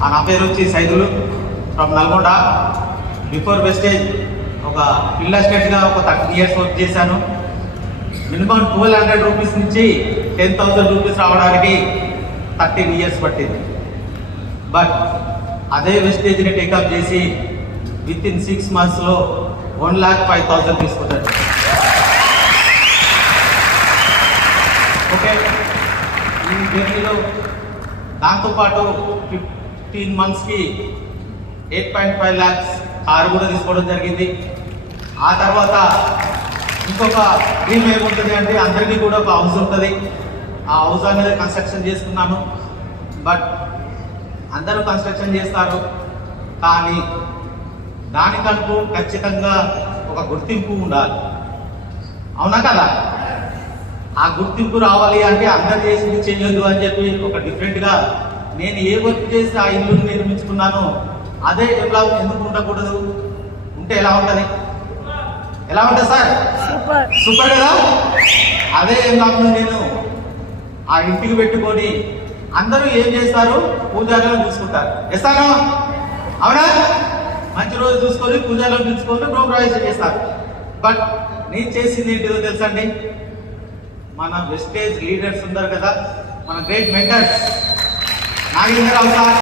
నా పేరు వచ్చి Saidulu from Nalgonda. Before Vestige ఒక ఫీల్డ్ అసిస్టెంట్గా ఒక 30 years వర్క్ చేశాను. మినిమం 1200 రూపీస్ నుంచి 10,000 రూపీస్ రావడానికి 13 years పట్టింది. బట్ అదే వెస్టేజ్ని టేకప్ చేసి విత్ ఇన్ 6 monthsలో 1,05,000 తీసుకుంటాను. ఓకే, ఈ జర్నీలో దాంతోపాటు 15 monthsకి 8.5 lakhs కారు కూడా తీసుకోవడం జరిగింది. ఆ తర్వాత ఇంకొక డ్రీమ్ ఏముంటుంది అంటే అందరికీ కూడా ఒక హౌస్ ఉంటుంది. ఆ హౌస్ అనేది కన్స్ట్రక్షన్ చేసుకున్నాను. బట్ అందరూ కన్స్ట్రక్షన్ చేస్తారు, కానీ దానికంటూ ఖచ్చితంగా ఒక గుర్తింపు ఉండాలి. అవునా కదా? ఆ గుర్తింపు రావాలి అంటే అందరు చేసింది చేయొద్దు అని చెప్పి ఒక డిఫరెంట్గా నేను ఏ వర్క్ చేసి ఆ ఇల్లును నిర్మించుకున్నానో అదే ఎలా ఎందుకు ఉండకూడదు? ఉంటే ఎలా ఉంటుంది? ఎలా ఉంటుంది సార్? సూపర్ కదా? అదే కాకుండా నేను ఆ ఇంటికి పెట్టుకొని అందరూ ఏం చేస్తారు? పూజారులను చూసుకుంటారు. చేస్తాను, అవునా? మంచి రోజు చూసుకొని పూజారులను పిలుచుకొని గృహప్రవేశం చేస్తారు. బట్ నేను చేసింది ఏంటిదో తెలుసండి? మన వెస్టేజ్ లీడర్స్ ఉన్నారు కదా, మన గ్రేట్ మెంటర్స్ నాగేంద్రరావు సార్,